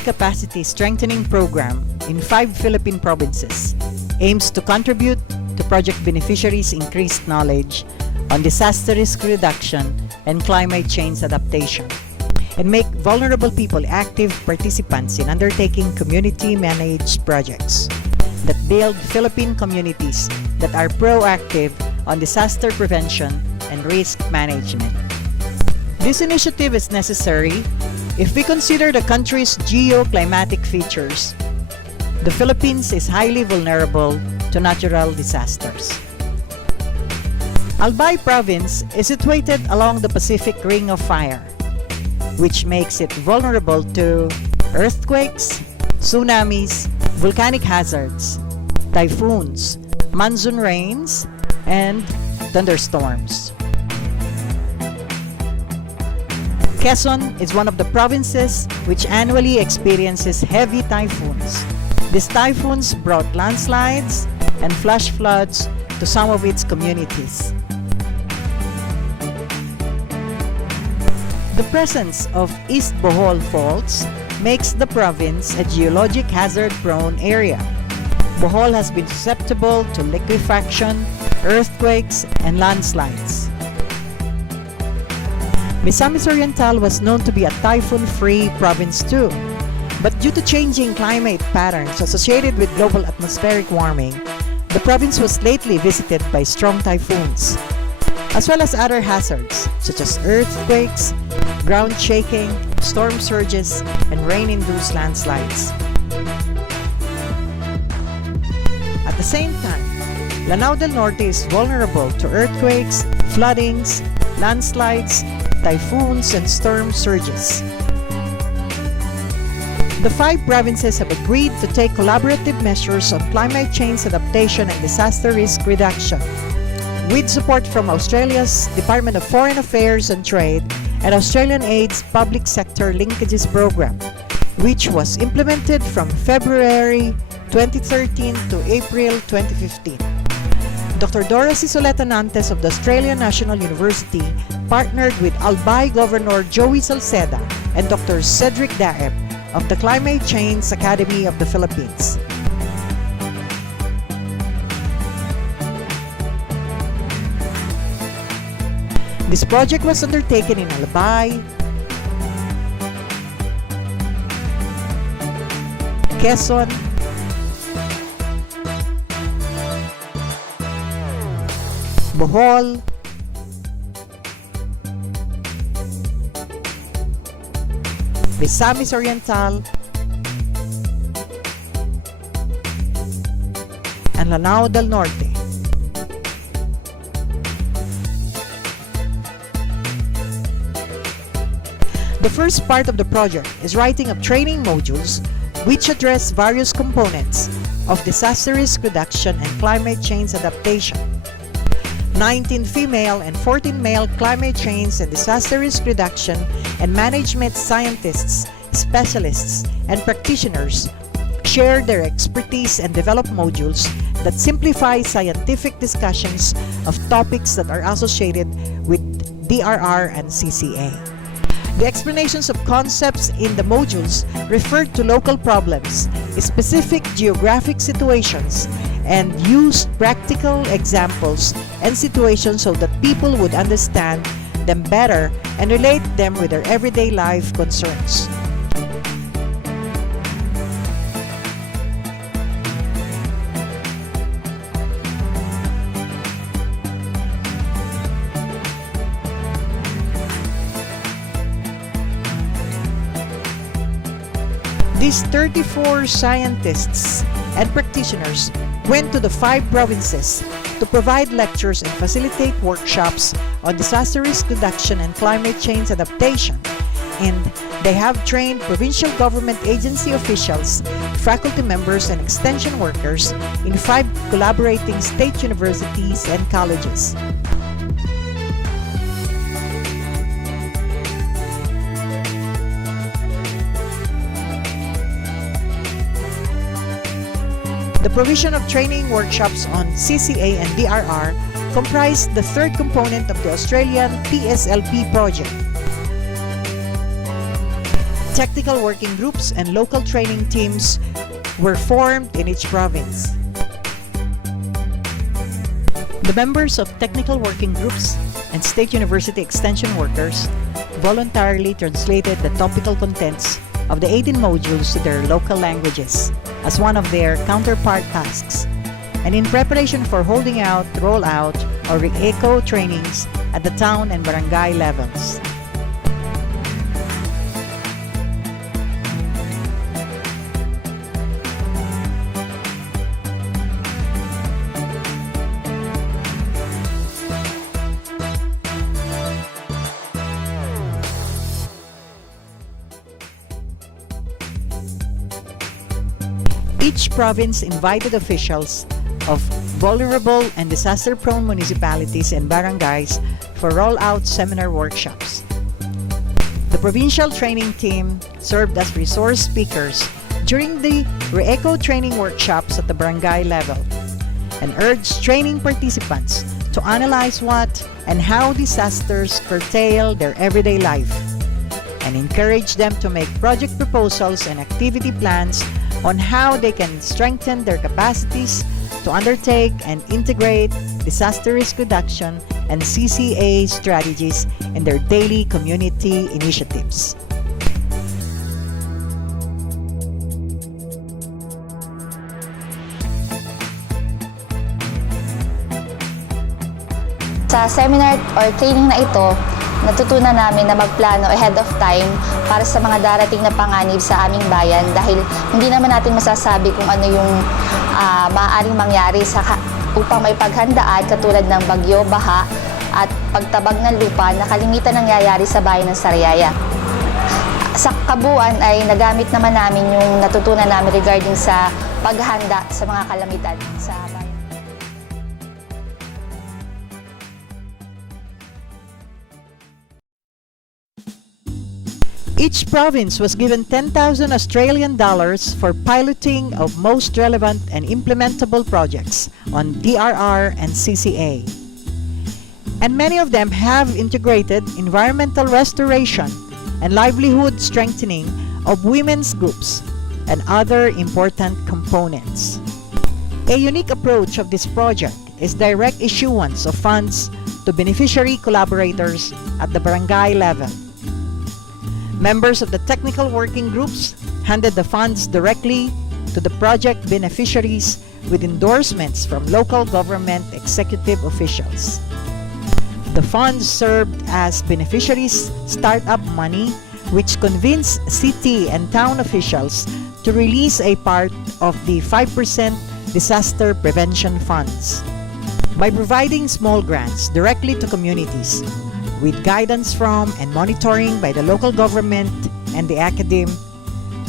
capacity strengthening program in 5 Philippine provinces aims to contribute to project beneficiaries' increased knowledge on disaster risk reduction and climate change adaptation, and make vulnerable people active participants in undertaking community-managed projects that build Philippine communities that are proactive on disaster prevention and risk management. This initiative is necessary if we consider the country's geoclimatic features. The Philippines is highly vulnerable to natural disasters. Albay province is situated along the Pacific Ring of Fire, which makes it vulnerable to earthquakes, tsunamis, volcanic hazards, typhoons, monsoon rains, and thunderstorms. Quezon is one of the provinces which annually experiences heavy typhoons. These typhoons brought landslides and flash floods to some of its communities. The presence of East Bohol faults makes the province a geologic hazard-prone area. Bohol has been susceptible to liquefaction, earthquakes, and landslides. Misamis Oriental was known to be a typhoon-free province too, but due to changing climate patterns associated with global atmospheric warming, the province was lately visited by strong typhoons, as well as other hazards such as earthquakes, ground shaking, storm surges, and rain-induced landslides. At the same time, Lanao del Norte is vulnerable to earthquakes, floodings, landslides, typhoons, and storm surges. The 5 provinces have agreed to take collaborative measures on climate change adaptation and disaster risk reduction, with support from Australia's Department of Foreign Affairs and Trade and Australian Aid's Public Sector Linkages program, which was implemented from February 2013 to April 2015. Dr. Dora Sisoleta Nantes of the Australian National University partnered with Albay Governor Joey Salceda and Dr. Cedric Daep of the Climate Change Academy of the Philippines. This project was undertaken in Albay, Quezon, Bohol, Misamis Oriental, and Lanao del Norte. The first part of the project is writing of training modules which address various components of disaster risk reduction and climate change adaptation. 19 female and 14 male climate change and disaster risk reduction and management scientists, specialists, and practitioners share their expertise and develop modules that simplify scientific discussions of topics that are associated with DRR and CCA. The explanations of concepts in the modules refer to local problems, specific geographic situations, and use practical examples and situations so that people would understand them better and relate them with their everyday life concerns. These 34 scientists and practitioners went to the 5 provinces to provide lectures and facilitate workshops on disaster risk reduction and climate change adaptation. And they have trained provincial government agency officials, faculty members, and extension workers in 5 collaborating state universities and colleges. The provision of training workshops on CCA and DRR comprised the 3rd component of the Australian PSLP project. Technical working groups and local training teams were formed in each province. The members of technical working groups and state university extension workers voluntarily translated the topical contents of the 18 modules to their local languages as one of their counterpart tasks, and in preparation for holding out, roll-out, or re-echo trainings at the town and barangay levels. Each province invited officials of vulnerable and disaster-prone municipalities and barangays for roll-out seminar workshops. The provincial training team served as resource speakers during the re-echo training workshops at the barangay level and urged training participants to analyze what and how disasters curtail their everyday life and encourage them to make project proposals and activity plans on how they can strengthen their capacities to undertake and integrate disaster risk reduction and CCA strategies in their daily community initiatives. Sa seminar or training na ito, natutunan namin na magplano ahead of time para sa mga darating na panganib sa aming bayan dahil hindi naman natin masasabi kung ano yung maaaring mangyari upang may paghandaan katulad ng bagyo, baha at pagtabag ng lupa na kalimitan nangyayari sa bayan ng Sariaya. Sa kabuuan ay nagamit naman namin yung natutunan namin regarding sa paghanda sa mga kalamitan sa bayan. Each province was given 10,000 Australian dollars for piloting of most relevant and implementable projects on DRR and CCA. And many of them have integrated environmental restoration and livelihood strengthening of women's groups and other important components. A unique approach of this project is direct issuance of funds to beneficiary collaborators at the barangay level. Members of the technical working groups handed the funds directly to the project beneficiaries with endorsements from local government executive officials. The funds served as beneficiaries' startup money, which convinced city and town officials to release a part of the 5% disaster prevention funds. By providing small grants directly to communities, with guidance from and monitoring by the local government and the academe,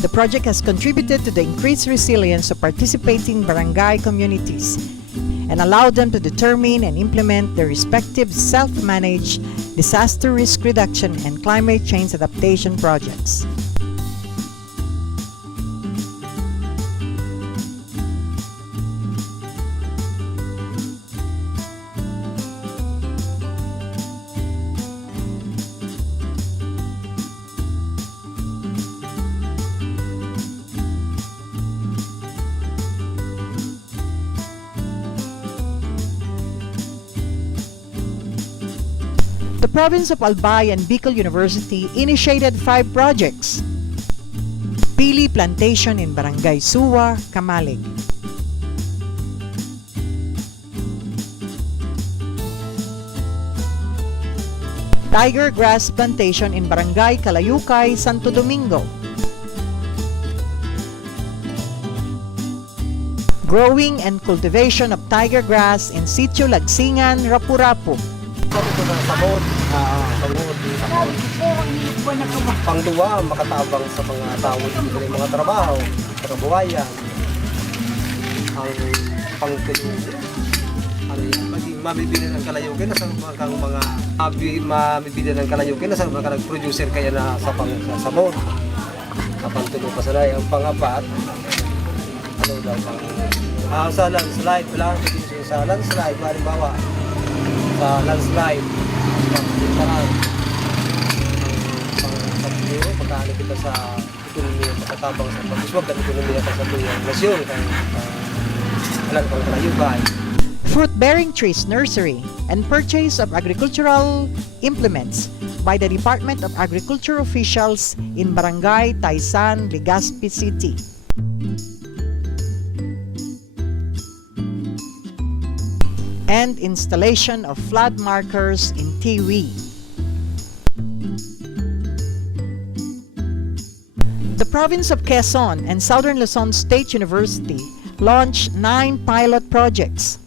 the project has contributed to the increased resilience of participating barangay communities and allowed them to determine and implement their respective self-managed disaster risk reduction and climate change adaptation projects. The province of Albay and Bicol University initiated 5 projects. Pili Plantation in Barangay Suwa, Kamalig. Tiger Grass Plantation in Barangay Kalayukay, Santo Domingo. Growing and cultivation of tiger grass in Sitio Lagsingan, Rapu-Rapu. Pangduwa, makatabang sa mga tao dito ng mga trabaho, trabuhayan, ang pangtuloy, ang mabibili ng kalayukin na sa mga mabibili ng kalayukin na sa mga nag-producer kaya na sa sabon. Kapag tuloy pa sila, ang pangapat, ano daw sa landslide, sa landslide, halimbawa, sa landslide, parang pagkano kita sa ekonomiya, makatabang sa pag-iswag ng ekonomiya sa tuyang nasyon kay alam kang kalayugan. Fruit-bearing trees nursery and purchase of agricultural implements by the Department of Agriculture officials in Barangay Taysan, Legazpi City. And installation of flood markers in Tiwi. The province of Quezon and Southern Luzon State University launched 9 pilot projects.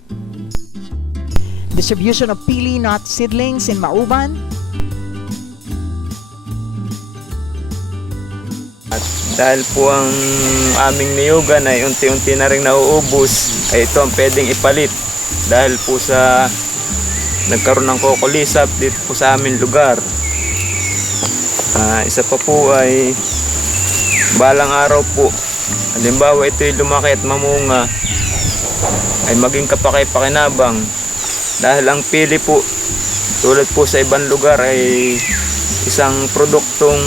Distribution of pili nut seedlings in Mauban. At dahil po ang aming niyugan ay unti-unti na rin nauubos, ay ito ang pwedeng ipalit. Dahil po sa nagkaroon ng kukulisap dito po sa aming lugar. Isa pa po ay balang araw po, halimbawa ito'y lumaki at mamunga, ay maging kapaki-pakinabang. Dahil ang pili po, tulad po sa ibang lugar, ay isang produktong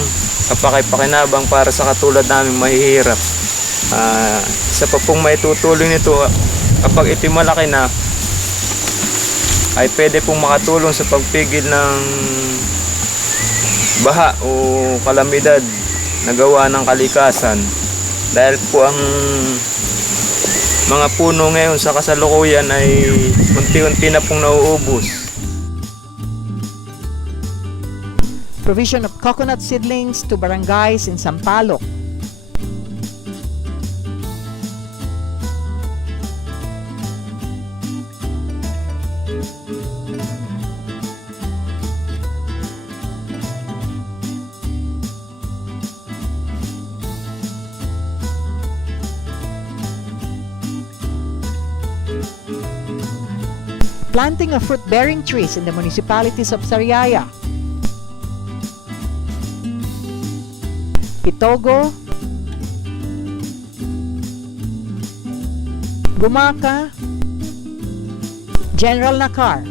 kapaki-pakinabang para sa katulad naming mahihirap. Isa pa pong may tutulong nito, kapag ito'y malaki na, ay pwede pong makatulong sa pagpigil ng baha o kalamidad na gawa ng kalikasan. Dahil po ang mga puno ngayon sa kasalukuyan ay unti-unti na pong nauubos. Provision of coconut seedlings to barangays in Sampaloc. Planting of fruit-bearing trees in the municipalities of Sariaya, Pitogo, Gumaca, General Nakar.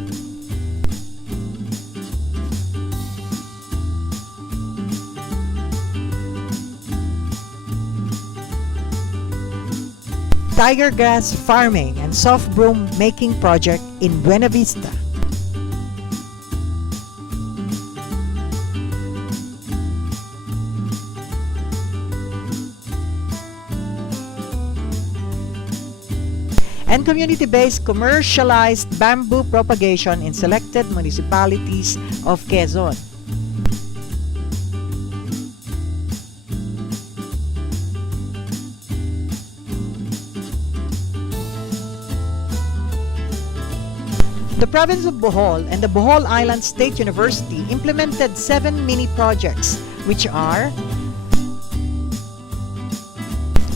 Tiger grass farming and soft broom making project in Buena Vista. And community-based commercialized bamboo propagation in selected municipalities of Quezon. The province of Bohol and the Bohol Island State University implemented 7 mini projects, which are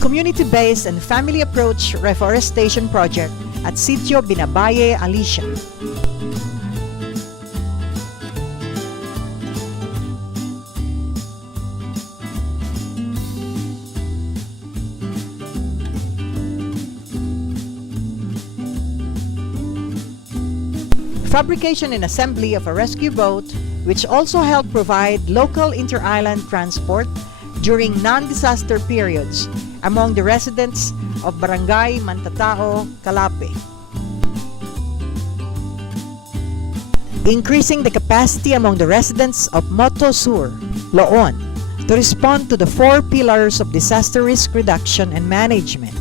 community-based and family approach reforestation project at Sitio Binabaye, Alicia. Fabrication and assembly of a rescue boat, which also helped provide local inter-island transport during non-disaster periods among the residents of Barangay Mantatao, Calape. Increasing the capacity among the residents of Moto Sur, Loon, to respond to the 4 pillars of disaster risk reduction and management.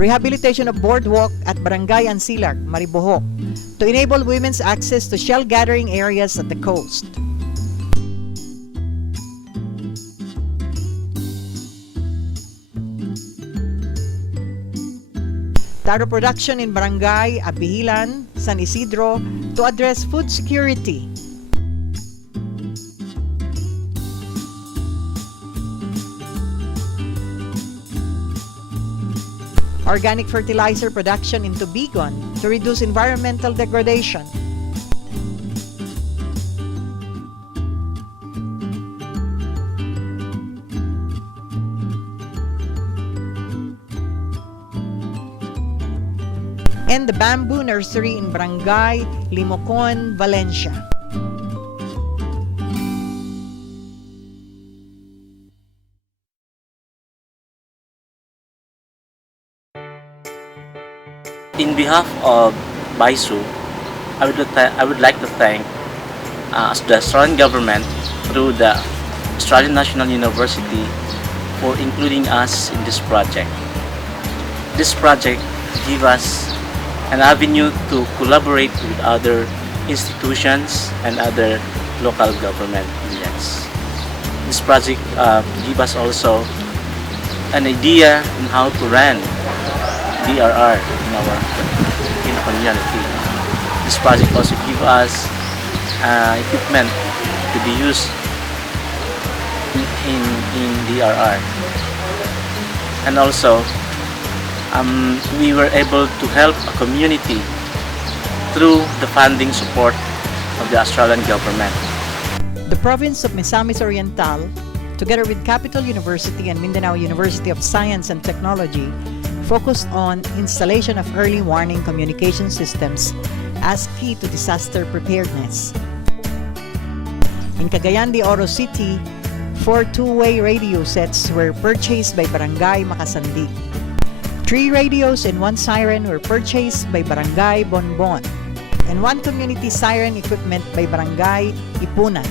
Rehabilitation of boardwalk at Barangay Ancilac, Maribojoc, to enable women's access to shell gathering areas at the coast. Taro production in Barangay Abihilan, San Isidro to address food security. Organic fertilizer production in Tubigon to reduce environmental degradation. and the Bamboo Nursery in Barangay Limocon, Valencia. In behalf of BISU, I would like to thank the Australian government through the Australian National University for including us in this project. This project gives us an avenue to collaborate with other institutions and other local government units. This project gives us also an idea on how to run DRR in our community. This project also gives us equipment to be used in DRR, and also we were able to help a community through the funding support of the Australian government. The province of Misamis Oriental, together with Capital University and Mindanao University of Science and Technology, focused on installation of early warning communication systems as key to disaster preparedness. In Cagayan de Oro City, 4 two-way radio sets were purchased by Barangay Makasandi. 3 radios and 1 siren were purchased by Barangay Bonbon, and 1 community siren equipment by Barangay Ipunan.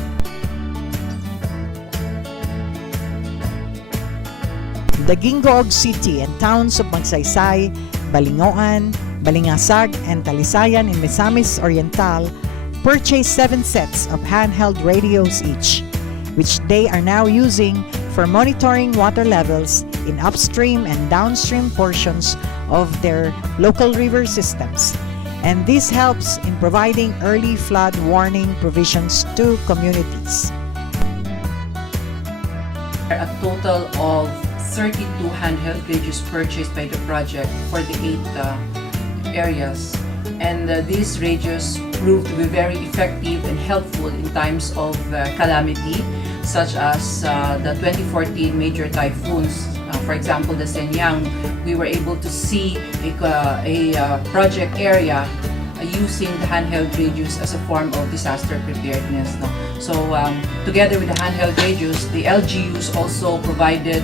Daguinggoog City and towns of Magsaysay, Balingoan, Balingasag, and Talisayan in Misamis Oriental purchased 7 sets of handheld radios each, which they are now using for monitoring water levels in upstream and downstream portions of their local river systems. And this helps in providing early flood warning provisions to communities. A total of 32 handheld radios purchased by the project for the 8 areas, and these radios proved to be very effective and helpful in times of calamity, such as the 2014 major typhoons. For example, the Senyang, we were able to see a project area using the handheld radios as a form of disaster preparedness. No? So together with the handheld radios, the LGUs also provided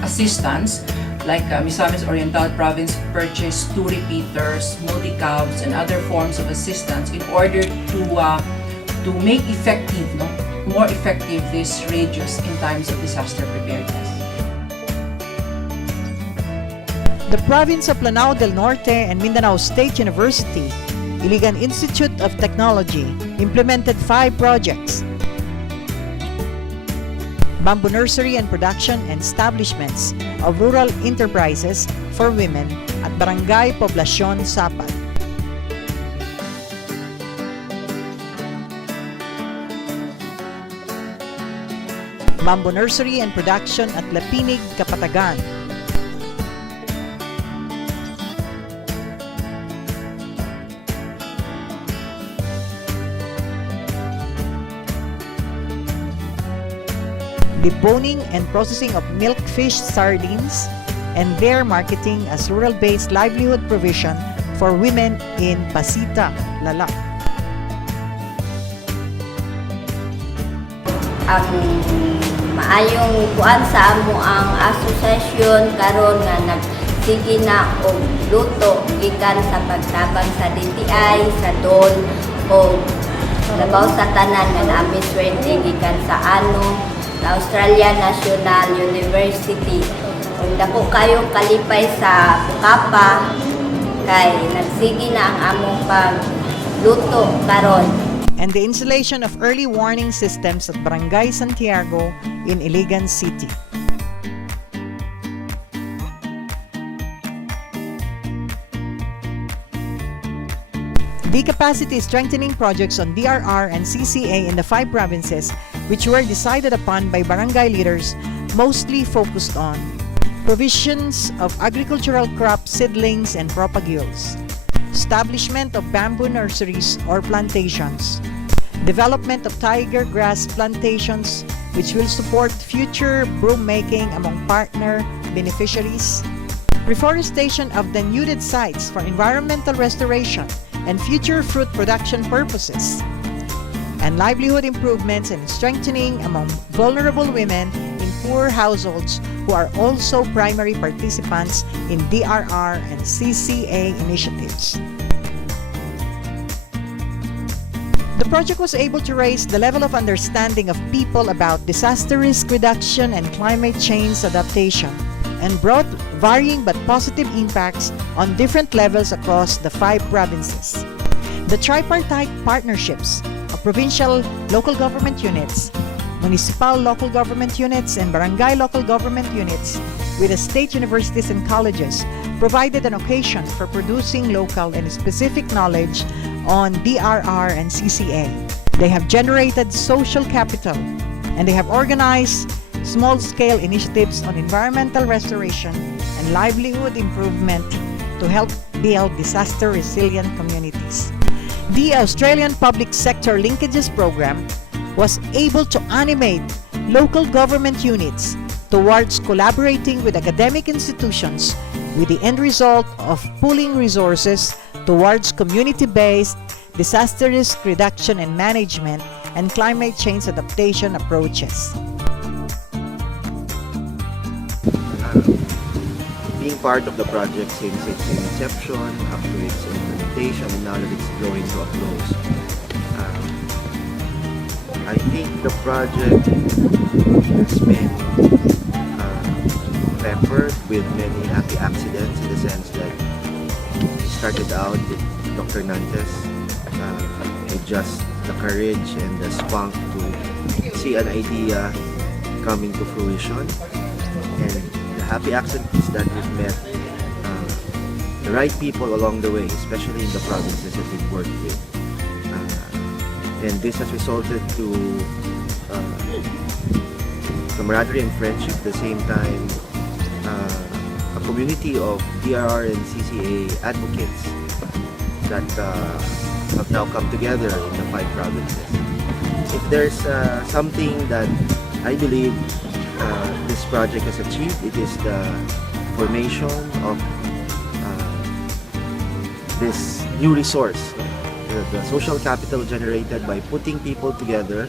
assistance, like Misamis Oriental Province purchased 2 repeaters, multi-cabs, and other forms of assistance in order to make effective, more effective these radios in times of disaster preparedness. The province of Lanao del Norte and Mindanao State University, Iligan Institute of Technology, implemented 5 projects. Bamboo nursery and production and establishments of rural enterprises for women at Barangay Poblacion, Sapad. Bamboo nursery and production at Lapinig, Kapatagan. Deboning and processing of milkfish sardines, and their marketing as rural-based livelihood provision for women in Pasita, Lala. Ang maayong kuan sa amo ang asosasyon karon nga nagsige na og luto gikan sa pagtabang sa DTI, sa DOL o labaw sa tanan nga naami swerte gikan sa Australian National University. Kung dako kayong kalipay sa Bukapa, kay nagsige na ang among pagluto karon. And the installation of early warning systems at Barangay Santiago in Iligan City. The capacity strengthening projects on DRR and CCA in the 5 provinces, which were decided upon by barangay leaders, mostly focused on provisions of agricultural crop seedlings and propagules, establishment of bamboo nurseries or plantations, development of tiger grass plantations, which will support future broom making among partner beneficiaries, reforestation of denuded sites for environmental restoration and future fruit production purposes, and livelihood improvements and strengthening among vulnerable women in poor households who are also primary participants in DRR and CCA initiatives. The project was able to raise the level of understanding of people about disaster risk reduction and climate change adaptation, and brought varying but positive impacts on different levels across the 5 provinces. The tripartite partnerships of provincial local government units, municipal local government units, and barangay local government units with the state universities and colleges provided an occasion for producing local and specific knowledge on DRR and CCA. They have generated social capital, and they have organized small-scale initiatives on environmental restoration and livelihood improvement to help build disaster-resilient communities. The Australian Public Sector Linkages program was able to animate local government units towards collaborating with academic institutions with the end result of pooling resources towards community-based disaster risk reduction and management and climate change adaptation approaches. Being part of the project since its inception up to its implementation and now that it's going to a close, I think the project has been peppered with many happy accidents in the sense that it started out with Dr. Nantes with just the courage and the spunk to see an idea coming to fruition, and the happy accident is that we've met the right people along the way, especially in the provinces that we've worked with. And this has resulted to camaraderie and friendship at the same time, a community of DRR and CCA advocates that have now come together in the 5 provinces. If there's something that I believe this project has achieved, it is the formation of this new resource, the social capital generated by putting people together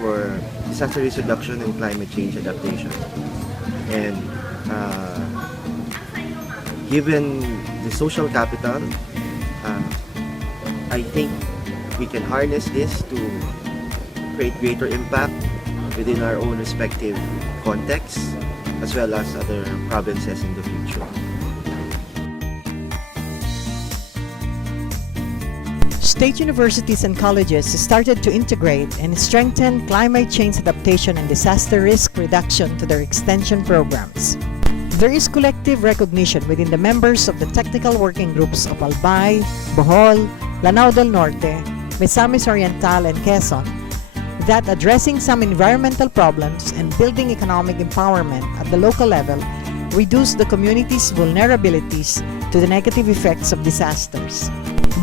for disaster risk reduction and climate change adaptation. And given the social capital, I think we can harness this to create greater impact within our own respective contexts as well as other provinces in the future. State universities and colleges started to integrate and strengthen climate change adaptation and disaster risk reduction to their extension programs. There is collective recognition within the members of the technical working groups of Albay, Bohol, Lanao del Norte, Misamis Oriental, and Quezon that addressing some environmental problems and building economic empowerment at the local level reduce the community's vulnerabilities to the negative effects of disasters.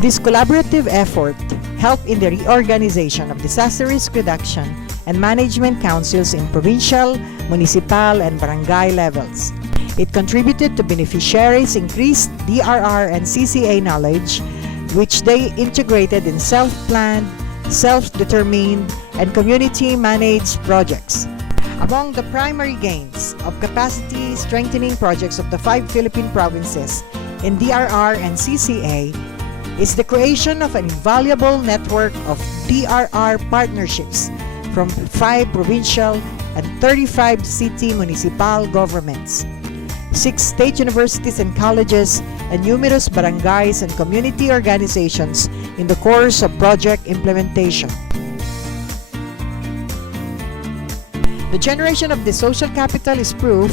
This collaborative effort helped in the reorganization of disaster risk reduction and management councils in provincial, municipal, and barangay levels. It contributed to beneficiaries' increased DRR and CCA knowledge, which they integrated in self-planned, self-determined, and community-managed projects. Among the primary gains of capacity strengthening projects of the 5 Philippine provinces in DRR and CCA is the creation of an invaluable network of DRR partnerships from 5 provincial and 35 city municipal governments, 6 state universities and colleges, and numerous barangays and community organizations in the course of project implementation. The generation of the social capital is proof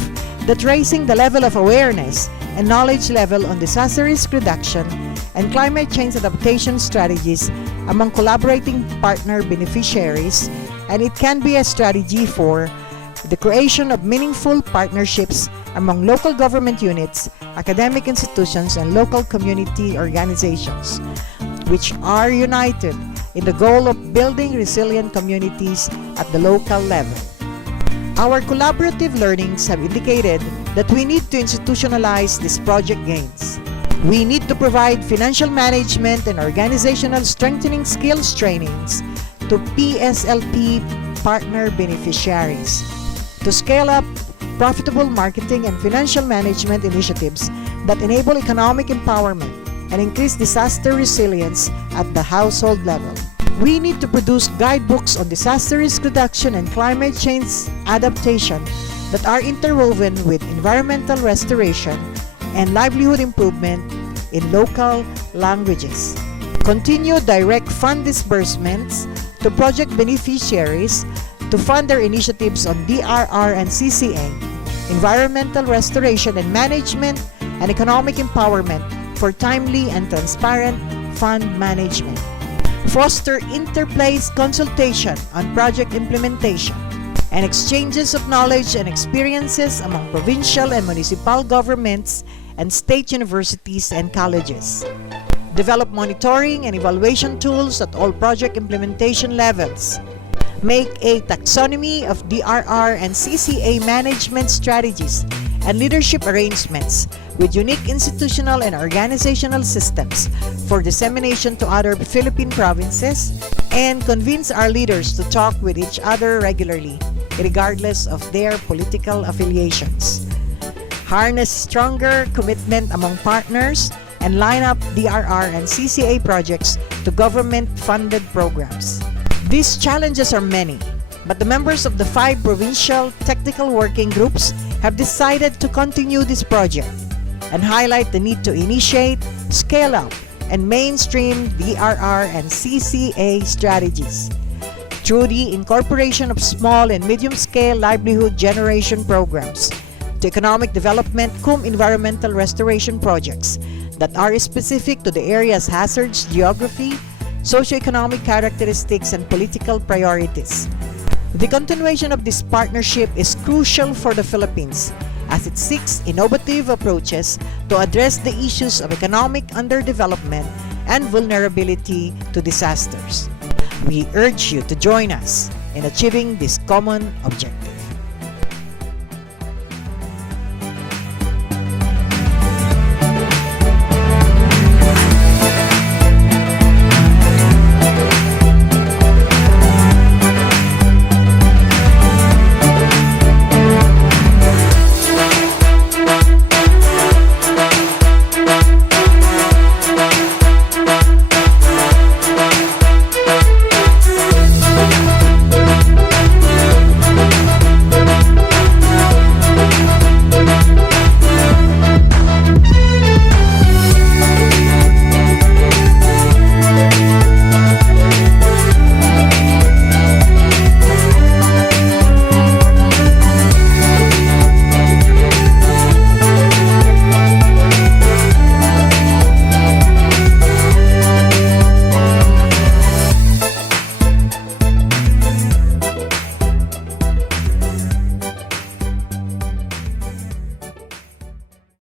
that raising the level of awareness and knowledge level on disaster risk reduction and climate change adaptation strategies among collaborating partner beneficiaries, and it can be a strategy for the creation of meaningful partnerships among local government units, academic institutions, and local community organizations, which are united in the goal of building resilient communities at the local level. Our collaborative learnings have indicated that we need to institutionalize these project gains. We need to provide financial management and organizational strengthening skills trainings to PSLP partner beneficiaries to scale up profitable marketing and financial management initiatives that enable economic empowerment and increase disaster resilience at the household level. We need to produce guidebooks on disaster risk reduction and climate change adaptation that are interwoven with environmental restoration and livelihood improvement in local languages. Continue direct fund disbursements to project beneficiaries to fund their initiatives on DRR and CCA, environmental restoration and management, and economic empowerment for timely and transparent fund management. Foster interplace consultation on project implementation and exchanges of knowledge and experiences among provincial and municipal governments and state universities and colleges. Develop monitoring and evaluation tools at all project implementation levels. Make a taxonomy of DRR and CCA management strategies and leadership arrangements with unique institutional and organizational systems for dissemination to other Philippine provinces, and convince our leaders to talk with each other regularly, regardless of their political affiliations. Harness stronger commitment among partners and line up DRR and CCA projects to government-funded programs. These challenges are many, but the members of the 5 provincial technical working groups have decided to continue this project and highlight the need to initiate, scale up, and mainstream DRR and CCA strategies through the incorporation of small and medium-scale livelihood generation programs to economic development cum environmental restoration projects that are specific to the area's hazards, geography, socioeconomic characteristics, and political priorities. The continuation of this partnership is crucial for the Philippines as it seeks innovative approaches to address the issues of economic underdevelopment and vulnerability to disasters. We urge you to join us in achieving this common objective.